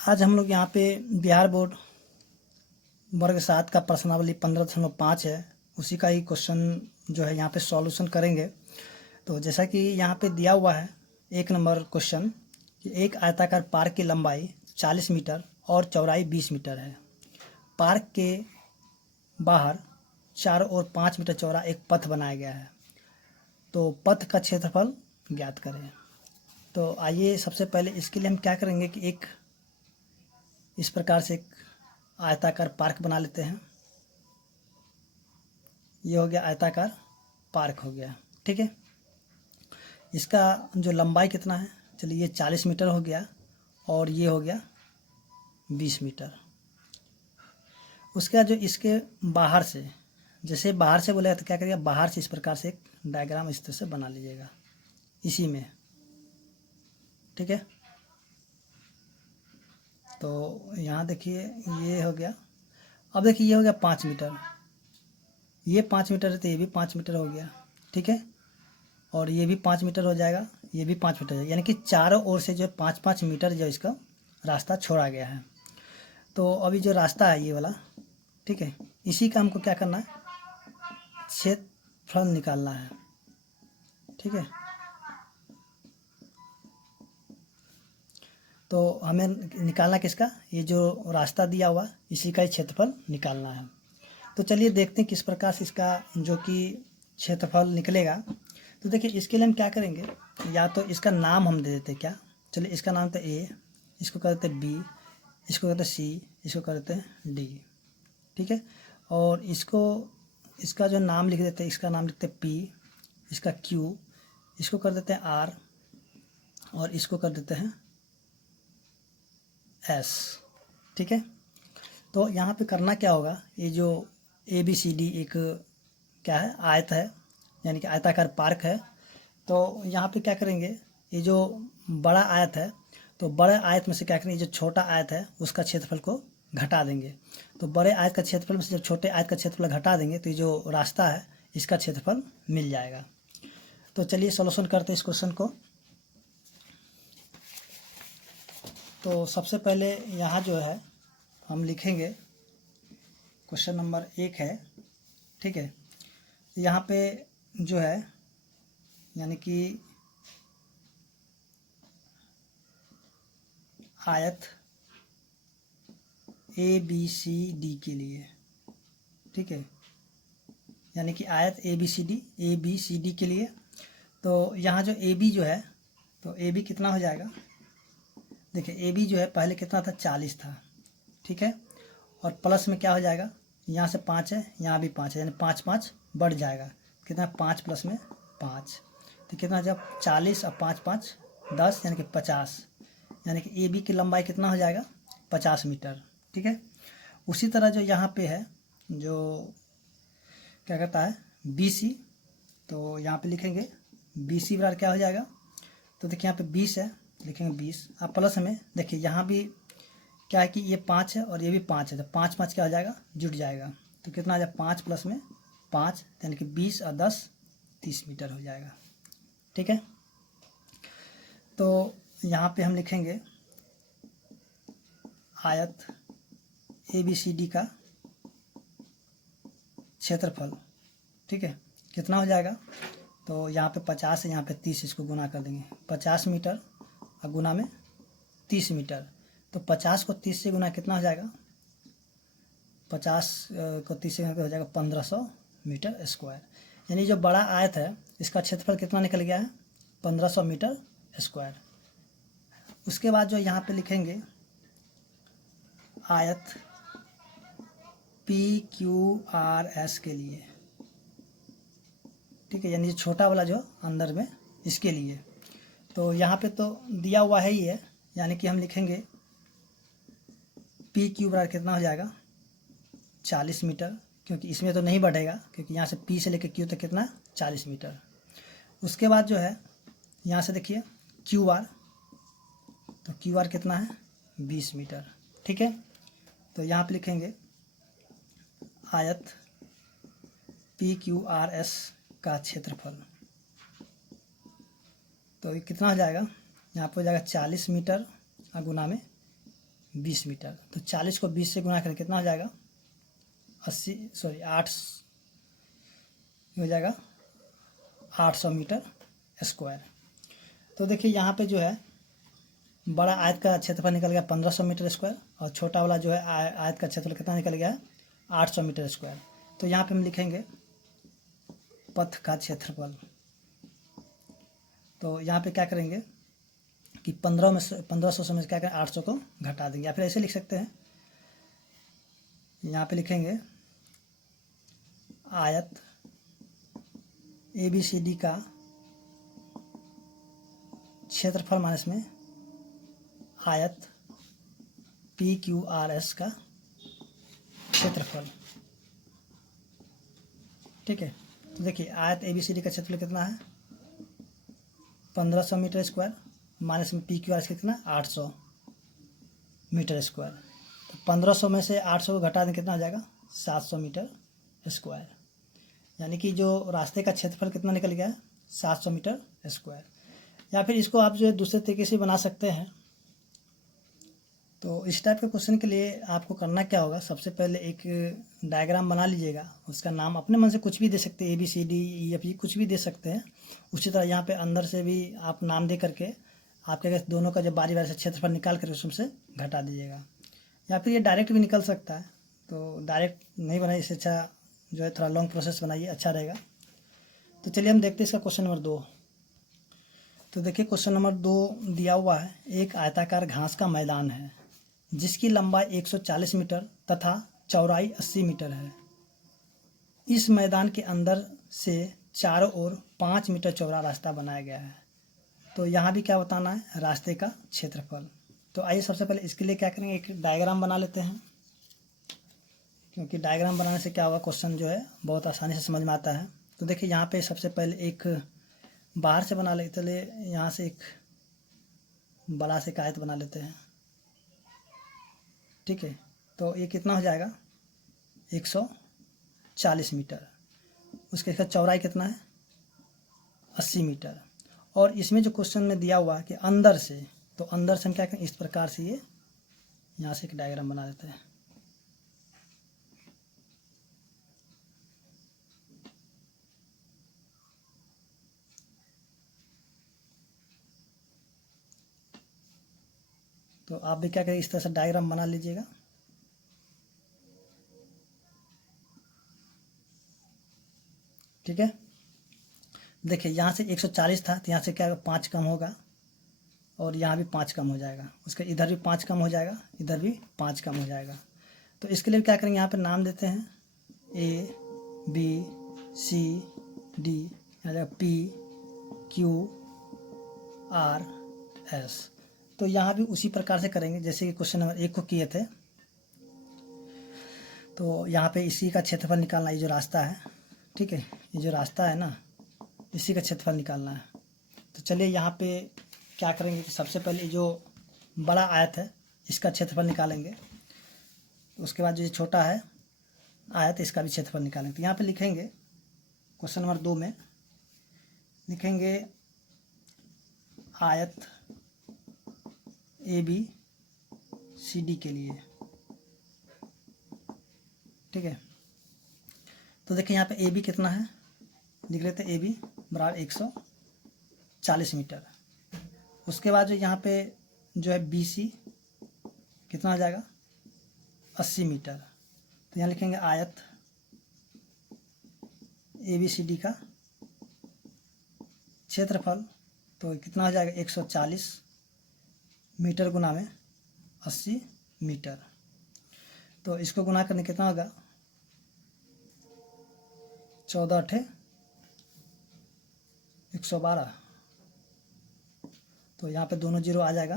आज हम लोग यहाँ पे बिहार बोर्ड वर्ग 7 का प्रश्नावली 15.5 है, उसी का ही क्वेश्चन जो है यहाँ पे सॉल्यूशन करेंगे। तो जैसा कि यहाँ पे दिया हुआ है 1 नंबर क्वेश्चन कि एक आयताकार पार्क की लंबाई 40 मीटर और चौड़ाई 20 मीटर है। पार्क के बाहर चारों ओर 5 मीटर चौड़ा एक पथ बनाया गया है, तो पथ का क्षेत्रफल ज्ञात करें। तो आइए सबसे पहले इसके लिए हम क्या करेंगे कि एक इस प्रकार से एक आयताकार पार्क बना लेते हैं। ये हो गया आयताकार पार्क हो गया, ठीक है। इसका जो लंबाई कितना है, चलिए ये 40 मीटर हो गया और ये हो गया 20 मीटर। उसके बाद जो इसके बाहर से, जैसे बाहर से बोलेगा तो क्या करिएगा, बाहर से इस प्रकार से एक डायग्राम इस तरह से बना लीजिएगा इसी में, ठीक है। तो यहाँ देखिए ये हो गया। अब देखिए ये हो गया 5 मीटर, ये 5 मीटर है तो ये भी 5 मीटर हो गया, ठीक है। और ये भी 5 मीटर हो जाएगा, ये भी 5 मीटर हो जाएगा, यानी कि चारों ओर से जो 5-5 मीटर जो इसका रास्ता छोड़ा गया है। तो अभी जो रास्ता है ये वाला, ठीक है, इसी का हमको क्या करना है, क्षेत्रफल निकालना है, ठीक है। तो हमें निकालना किसका, ये जो रास्ता दिया हुआ इसी का ही क्षेत्रफल निकालना है। तो चलिए देखते हैं किस प्रकार से इसका जो कि क्षेत्रफल निकलेगा। तो देखिए इसके लिए हम क्या करेंगे, या तो इसका नाम हम दे देते क्या, चलिए इसका नाम तो ए, इसको कर देते बी, इसको करते सी, इसको कर देते डी, ठीक है। और इसको इसका जो नाम लिख देते हैं, इसका नाम लिखते हैं पी, इसका क्यू, इसको कर देते हैं आर और इसको कर देते हैं एस, ठीक है। तो यहाँ पे करना क्या होगा, ये जो ए बी सी डी एक क्या है, आयत है, यानी कि आयताकार पार्क है। तो यहाँ पे क्या करेंगे, ये जो बड़ा आयत है तो बड़े आयत में से क्या करेंगे, जो छोटा आयत है उसका क्षेत्रफल को घटा देंगे। तो बड़े आयत का क्षेत्रफल में से जब छोटे आयत का क्षेत्रफल घटा देंगे तो ये जो रास्ता है इसका क्षेत्रफल मिल जाएगा। तो चलिए सॉल्यूशन करते हैं इस क्वेश्चन को। तो सबसे पहले यहाँ जो है हम लिखेंगे, क्वेश्चन नंबर 1 है, ठीक है। यहाँ पे जो है यानी कि आयत ए बी सी डी के लिए, ठीक है, यानी कि आयत ए बी सी डी के लिए। तो यहाँ जो ए बी जो है, तो ए बी कितना हो जाएगा, देखिए ए बी जो है पहले कितना था, 40 था, ठीक है। और प्लस में क्या हो जाएगा, यहाँ से 5 है, यहाँ भी 5 है, यानी 5-5 बढ़ जाएगा, कितना 5 प्लस में 5, तो कितना जब 40 और 5-5 10, यानी कि 50, यानी कि ए बी की लंबाई कितना हो जाएगा, 50 मीटर, ठीक है। उसी तरह जो यहाँ पे है, जो क्या कहता है बी सी, तो यहाँ पे लिखेंगे बी सी बराबर क्या हो जाएगा, तो देखिए यहाँ पे 20 है, लिखेंगे 20, अब प्लस में देखिए यहाँ भी क्या है कि ये 5 है और ये भी 5 है, तो 5-5 क्या हो जाएगा, जुड़ जाएगा, तो कितना आ जाएगा 5 प्लस में 5, यानी कि 20 और 10 30 मीटर हो जाएगा, ठीक है। तो यहाँ पे हम लिखेंगे आयत ए बी सी डी का क्षेत्रफल, ठीक है, कितना हो जाएगा, तो यहाँ पे 50 है, यहाँ पे 30, इसको गुना कर देंगे, 50 मीटर और गुना में 30 मीटर, तो 50 को 30 से गुना कितना हो जाएगा, 50 को 30 से गुना हो जाएगा 1500 मीटर स्क्वायर, यानी जो बड़ा आयत है इसका क्षेत्रफल कितना निकल गया है, 1500 मीटर स्क्वायर। उसके बाद जो यहाँ पे लिखेंगे आयत पी क्यू आर एस के लिए, ठीक है, यानी छोटा वाला जो अंदर में इसके लिए। तो यहाँ पे तो दिया हुआ है ही है, यानी कि हम लिखेंगे पी क्यू बराबर कितना हो जाएगा 40 मीटर, क्योंकि इसमें तो नहीं बढ़ेगा, क्योंकि यहाँ से पी से लेकर क्यू तक कितना 40 मीटर। उसके बाद जो है यहाँ से देखिए क्यू आर, तो क्यू आर कितना है 20 मीटर, ठीक है। तो यहाँ पे लिखेंगे आयत पी क्यू आर एस का क्षेत्रफल, तो ये कितना हो जाएगा, यहाँ पर हो जाएगा 40 मीटर और गुना में 20 मीटर। तो 40 को 20 से गुणा करें कितना हो जाएगा, 8 हो जाएगा 800 मीटर स्क्वायर। तो देखिए यहाँ पे जो है बड़ा आयत का क्षेत्रफल निकल गया 1500 मीटर स्क्वायर, और छोटा वाला जो है आयत का क्षेत्रफल कितना निकल गया है, 800 मीटर स्क्वायर। तो यहाँ पे हम लिखेंगे पथ का क्षेत्रफल। तो यहाँ पे क्या करेंगे कि 1500 में से क्या करें, 800 को घटा देंगे, या फिर ऐसे लिख सकते हैं, यहाँ पे लिखेंगे आयत ABCD का क्षेत्रफल माइनस में आयत PQRS का क्षेत्रफल। ठीक है, तो देखिए आयत ABCD का क्षेत्रफल कितना है, 1500 मीटर स्क्वायर, माइनस में PQRS कितना, 800 मीटर स्क्वायर। तो 1500 में से 800 को घटा दें कितना हो जाएगा, 700 मीटर स्क्वायर। यानी कि जो रास्ते का क्षेत्रफल कितना निकल गया है, 700 मीटर स्क्वायर। या फिर इसको आप जो है दूसरे तरीके से बना सकते हैं। तो इस टाइप के क्वेश्चन के लिए आपको करना क्या होगा, सबसे पहले एक डायग्राम बना लीजिएगा, उसका नाम अपने मन से कुछ भी दे सकते हैं, ABCD कुछ भी दे सकते हैं। उसी तरह यहाँ पे अंदर से भी आप नाम दे करके आपके दोनों का जो बारी बारी से क्षेत्रफल निकाल कर उसमें से घटा दीजिएगा। या फिर ये डायरेक्ट भी निकल सकता है, तो डायरेक्ट नहीं बनाइए, इससे अच्छा जो है थोड़ा लॉन्ग प्रोसेस बनाइए, अच्छा रहेगा। तो चलिए हम देखते हैं इसका क्वेश्चन नंबर 2। तो देखिए क्वेश्चन नंबर 2 दिया हुआ है, एक आयताकार घास का मैदान है जिसकी लंबाई 140 मीटर तथा चौड़ाई 80 मीटर है। इस मैदान के अंदर से चारों ओर 5 मीटर चौड़ा रास्ता बनाया गया है। तो यहाँ भी क्या बताना है, रास्ते का क्षेत्रफल। तो आइए सबसे पहले इसके लिए क्या करेंगे, एक डायग्राम बना लेते हैं, क्योंकि डायग्राम बनाने से क्या होगा, क्वेश्चन जो है बहुत आसानी से समझ में आता है। तो देखिए यहाँ पे सबसे पहले एक बाहर से बना लेते हैं, यहाँ से एक बड़ा से आयत बना लेते हैं। ठीक है, तो ये कितना हो जाएगा, 140 मीटर। उसके साथ चौड़ाई कितना है, 80 मीटर। और इसमें जो क्वेश्चन में दिया हुआ है कि अंदर से, तो अंदर से हम क्या करें, इस प्रकार से ये यहाँ से एक डायग्राम बना देते हैं। तो आप भी क्या करें, इस तरह से डायग्राम बना लीजिएगा। ठीक है, देखिए यहाँ से 140 था, तो यहाँ से क्या 5 कम होगा, और यहाँ भी 5 कम हो जाएगा, उसके इधर भी 5 कम हो जाएगा, इधर भी 5 कम हो जाएगा। तो इसके लिए क्या करेंगे, यहाँ पे नाम देते हैं ABCD, PQRS। तो यहाँ भी उसी प्रकार से करेंगे जैसे कि क्वेश्चन नंबर 1 को किए थे। तो यहाँ पे इसी का क्षेत्रफल निकालना, ये जो रास्ता है, ठीक है, ये जो रास्ता है ना, इसी का क्षेत्रफल निकालना है। तो चलिए यहाँ पे क्या करेंगे कि सबसे पहले जो बड़ा आयत है इसका क्षेत्रफल निकालेंगे, उसके बाद जो छोटा है आयत इसका भी क्षेत्रफल निकालेंगे। तो यहाँ पे लिखेंगे क्वेश्चन नंबर 2 में लिखेंगे आयत ABCD के लिए। ठीक है, तो देखिए यहाँ पे AB कितना है, लिख लेते हैं AB बराबर 140 मीटर। उसके बाद जो यहाँ पे जो है BC कितना आ जाएगा, 80 मीटर। तो यहाँ लिखेंगे आयत ABCD का क्षेत्रफल, तो कितना हो जाएगा, 140 मीटर गुना में 80 मीटर। तो इसको गुना करने कितना होगा, 14 × 112। तो यहाँ पे दोनों जीरो आ जाएगा,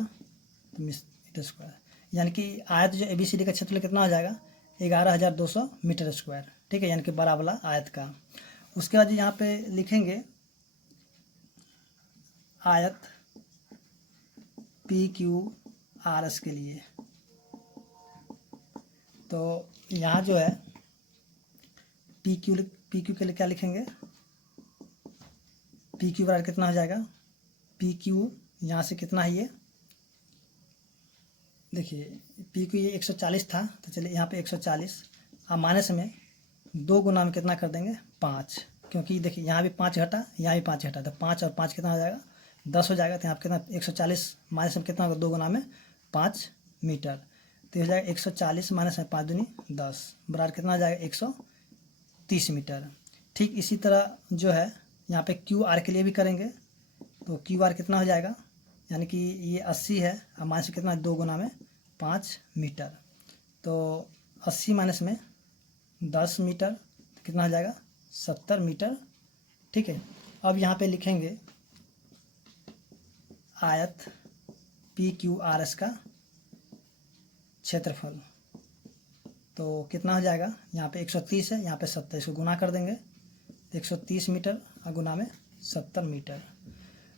तो मीटर स्क्वायर, यानी कि आयत जो ABCD का क्षेत्रफल कितना हो जाएगा, 11,200 मीटर स्क्वायर। ठीक है, यानी कि बड़ा वाला आयत का। उसके बाद यहाँ पे लिखेंगे आयत PQRS के लिए। तो यहाँ जो है PQ के लिए क्या लिखेंगे, PQ बराबर कितना हो जाएगा, PQ यहाँ से कितना है, ये देखिए पी क्यू ये 140 था, तो चलिए यहाँ पे 140 अब माइनस में 2 गुना में कितना कर देंगे 5, क्योंकि देखिए यहाँ भी 5 घटा, यहाँ भी 5 घटा, तो 5 और 5 कितना हो जाएगा 10 हो जाएगा। तो यहाँ पे कितना 140 माइनस में कितना होगा 2 गुना में 5 मीटर, तो हो जाएगा 140 माइनस में 5 दूनी 10 बराबर कितना हो जाएगा 130 मीटर। ठीक इसी तरह जो है यहाँ पे क्यू आर के लिए भी करेंगे, तो क्यू आर कितना हो जाएगा, यानी कि ये 80 है और माइनस में कितना 2 गुना में 5 मीटर, तो 80 माइनस में 10 मीटर तो कितना हो जाएगा 70 मीटर। ठीक है, अब यहाँ पे लिखेंगे आयत पी क्यू आर एस का क्षेत्रफल, तो कितना हो जाएगा, यहाँ पे 130 है, यहाँ पे 70, इसको गुना कर देंगे 130 मीटर और गुना में 70 मीटर,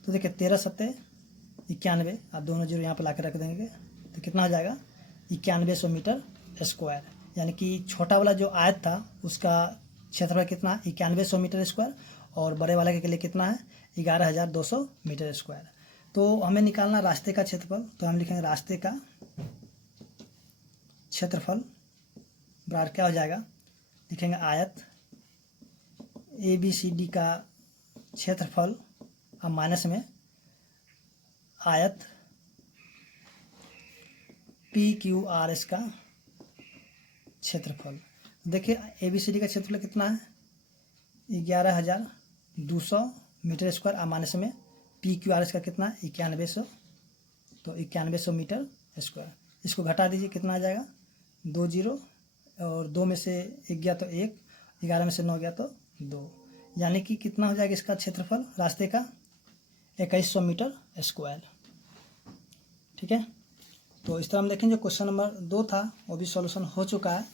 तो देखिए 13 सत्ते 91, आप दोनों जीरो यहाँ पर ला के रख देंगे तो कितना हो जाएगा 9100 मीटर स्क्वायर। यानी कि छोटा वाला जो आयत था उसका क्षेत्रफल कितना 9100 मीटर स्क्वायर और बड़े वाले के लिए कितना है 11200 मीटर स्क्वायर। तो हमें निकालना रास्ते का क्षेत्रफल, तो हम लिखेंगे रास्ते का क्षेत्रफल बराबर क्या हो जाएगा, लिखेंगे आयत ए बी सी डी का क्षेत्रफल अब माइनस में आयत पी क्यू आर एस का क्षेत्रफल। देखिए ए बी सी डी का क्षेत्रफल कितना है 11200 मीटर स्क्वायर और माइनस में पी क्यू आर एस का कितना है 9100, तो 9100 मीटर स्क्वायर। इसको घटा दीजिए कितना आ जाएगा 2 जीरो और 2 में से 1 गया तो 1, 11 में से 9 गया तो 2, यानी कि कितना हो जाएगा इसका क्षेत्रफल रास्ते का 2100 मीटर स्क्वायर। ठीक है, तो इस तरह हम देखें जो क्वेश्चन नंबर 2 था वो भी सॉल्यूशन हो चुका है।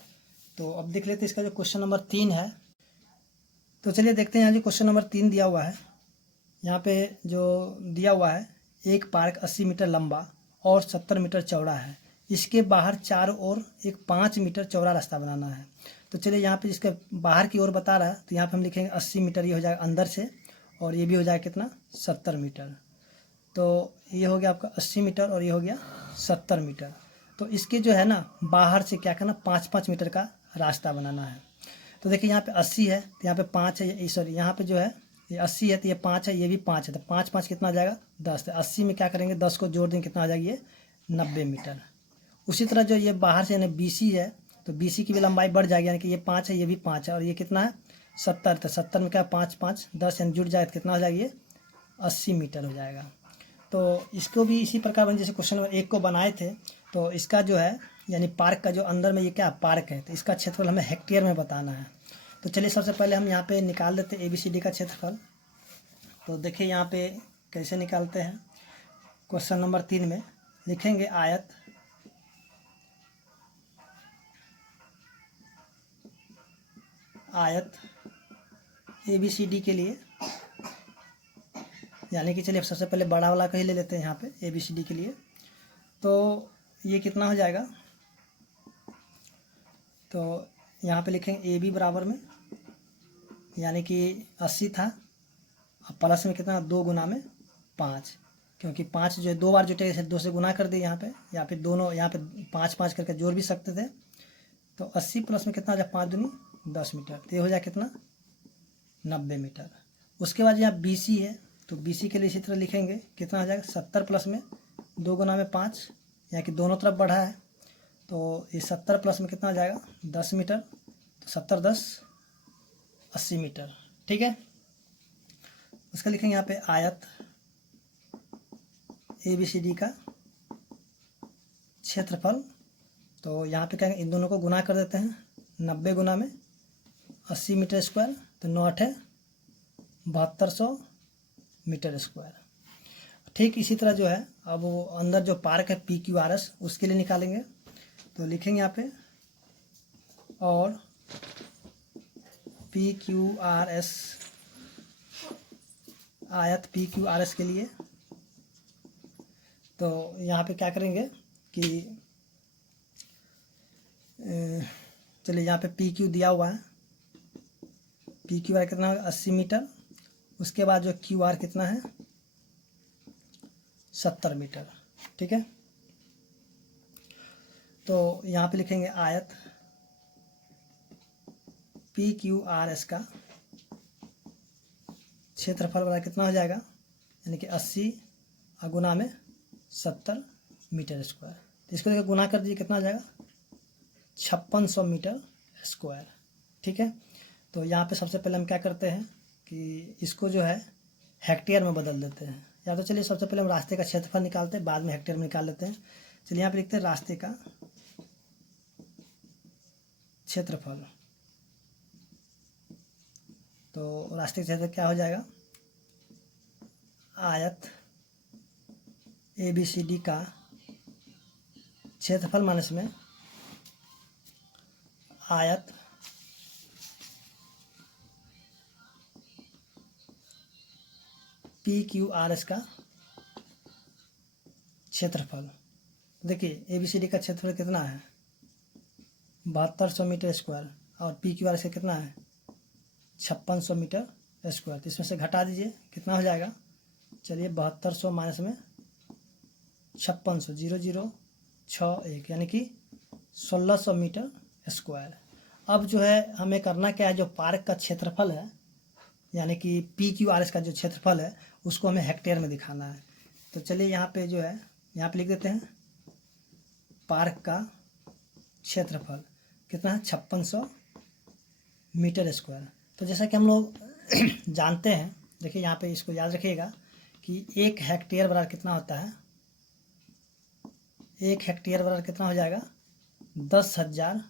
तो अब देख लेते हैं इसका जो क्वेश्चन नंबर 3 है। तो चलिए देखते हैं यहाँ जो क्वेश्चन नंबर 3 दिया हुआ है, यहाँ पे जो दिया हुआ है एक पार्क 80 मीटर लंबा और 70 मीटर चौड़ा है, इसके बाहर चारों ओर एक 5 मीटर चौड़ा रास्ता बनाना है। तो चलिए यहाँ पे इसके बाहर की ओर बता रहा है, तो यहाँ पे हम लिखेंगे 80 मीटर, ये हो जाएगा अंदर से, और ये भी हो जाएगा कितना 70 मीटर, तो ये हो गया आपका 80 मीटर और ये हो गया 70 मीटर। तो इसके जो है ना बाहर से क्या करना 5-5 मीटर का रास्ता बनाना है। तो देखिए यहाँ पे 80 है तो यहाँ पे 5 है, सॉरी यहाँ पे जो है ये 80 है तो ये 5 है, ये भी 5 है, तो 5-5 कितना आ जाएगा 10, तो 80 में क्या करेंगे 10 को जोड़ देंगे कितना आ जाएगा ये 90 मीटर। उसी तरह जो ये बाहर से यानी BC है तो BC की भी लंबाई बढ़ जाएगी, यानी कि ये 5 है ये भी 5 है और ये कितना है 70, तो 70 में क्या 5-5 10 यानी जुड़ जाए तो कितना हो जाएगा ये 80 मीटर हो जाएगा। तो इसको भी इसी प्रकार बन जैसे क्वेश्चन नंबर 1 को बनाए थे, तो इसका जो है यानी पार्क का जो अंदर में ये क्या पार्क है, तो इसका क्षेत्रफल हमें हेक्टेयर में बताना है। तो चलिए सबसे पहले हम यहाँ पे निकाल देते हैं ABCD का क्षेत्रफल। तो देखिए यहाँ पे कैसे निकालते हैं, क्वेश्चन नंबर 3 में लिखेंगे आयत ABCD के लिए, यानी कि चलिए सबसे पहले बड़ा वाला का ही ले लेते हैं यहाँ पे ABCD के लिए। तो ये कितना हो जाएगा, तो यहाँ पे लिखेंगे AB बराबर में, यानी कि 80 था और प्लस में कितना 2 गुना में 5, क्योंकि 5 जो है 2 बार जुटेगा 2 से गुना कर दिए यहाँ पे, या फिर दोनों यहाँ पे 5-5 करके जोड़ भी सकते थे। तो 80 प्लस में कितना हो जाए 5 दूनी 10 मीटर, तो ये हो जाए कितना 90 मीटर। उसके बाद यहाँ BC है तो BC के लिए इसी तरह लिखेंगे कितना हो जाएगा 70 प्लस में 2 गुना में 5, यानी कि दोनों तरफ बढ़ा है, तो ये 70 प्लस में कितना हो जाएगा 10 मीटर, तो 70 10 80 मीटर। ठीक है, उसका लिखेंगे यहाँ पे आयत ABCD का क्षेत्रफल। तो यहाँ पे क्या इन दोनों को गुना कर देते हैं, 90 गुना में 80 मीटर स्क्वायर, तो 9 8 7200 मीटर स्क्वायर। ठीक इसी तरह जो है अब वो अंदर जो पार्क है PQRS उसके लिए निकालेंगे। तो लिखेंगे यहाँ पे और PQRS आयत PQRS के लिए, तो यहाँ पे क्या करेंगे कि चलिए यहाँ पे PQ दिया हुआ है, PQR कितना है 80 मीटर, उसके बाद जो QR कितना है 70 मीटर। ठीक है, तो यहाँ पे लिखेंगे आयत PQRS का क्षेत्रफल बराबर कितना हो जाएगा, यानी कि 80 गुना में 70 मीटर स्क्वायर। तो इसको देखिए गुना कर दीजिए, कितना आ जाएगा 5600 मीटर स्क्वायर। ठीक है, तो यहाँ पे सबसे पहले हम क्या करते हैं कि इसको जो है हेक्टेयर में बदल देते हैं। या तो चलिए सबसे पहले हम रास्ते का क्षेत्रफल निकालते हैं, बाद में हेक्टेयर में निकाल लेते हैं। चलिए यहाँ पे लिखते हैं रास्ते का क्षेत्रफल। तो रास्ते का क्षेत्रफल क्या हो जाएगा, आयत ABCD का क्षेत्रफल माइनस में आयत PQRS का क्षेत्रफल। देखिए ABCD का क्षेत्रफल कितना है 7200 मीटर स्क्वायर और PQRS का कितना है 5600 मीटर स्क्वायर। तो इसमें से घटा दीजिए, कितना हो जाएगा, चलिए 7200 माइनस में 5600, 0061, यानी कि 1600 मीटर स्क्वायर। अब जो है हमें करना क्या है, जो पार्क का क्षेत्रफल है यानी कि PQRS का जो क्षेत्रफल है उसको हमें हेक्टेयर में दिखाना है। तो चलिए यहाँ पे जो है, यहाँ पे लिख देते हैं पार्क का क्षेत्रफल कितना है 5600 मीटर स्क्वायर। तो जैसा कि हम लोग जानते हैं, देखिए यहाँ पे इसको याद रखिएगा कि 1 हेक्टेयर बराबर कितना होता है, 1 हेक्टेयर बराबर कितना हो जाएगा 10,000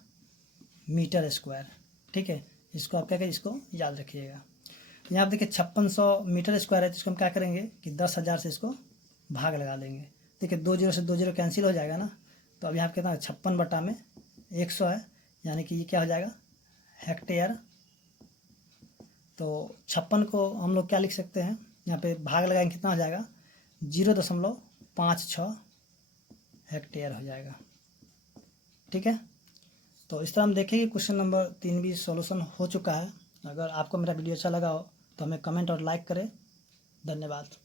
मीटर स्क्वायर। ठीक है, इसको आप क्या करें, इसको याद रखिएगा। तो यहाँ पर देखिए 5600 मीटर स्क्वायर है, तो इसको हम क्या करेंगे कि 10,000 से इसको भाग लगा देंगे। देखिए 2 0 से 2 0 कैंसिल हो जाएगा ना, तो अब यहाँ पर कितना 56/100 है, यानी कि ये क्या हो जाएगा हेक्टेयर। तो 56 को हम लोग क्या लिख सकते हैं, यहाँ पे भाग लगाएंगे, कितना हो जाएगा 0.56 हेक्टेयर हो जाएगा। ठीक है, तो इस तरह हम देखेंगे क्वेश्चन नंबर 3 भी सॉल्यूशन हो चुका है। अगर आपको मेरा वीडियो अच्छा लगा हो तो हमें कमेंट और लाइक करें। धन्यवाद।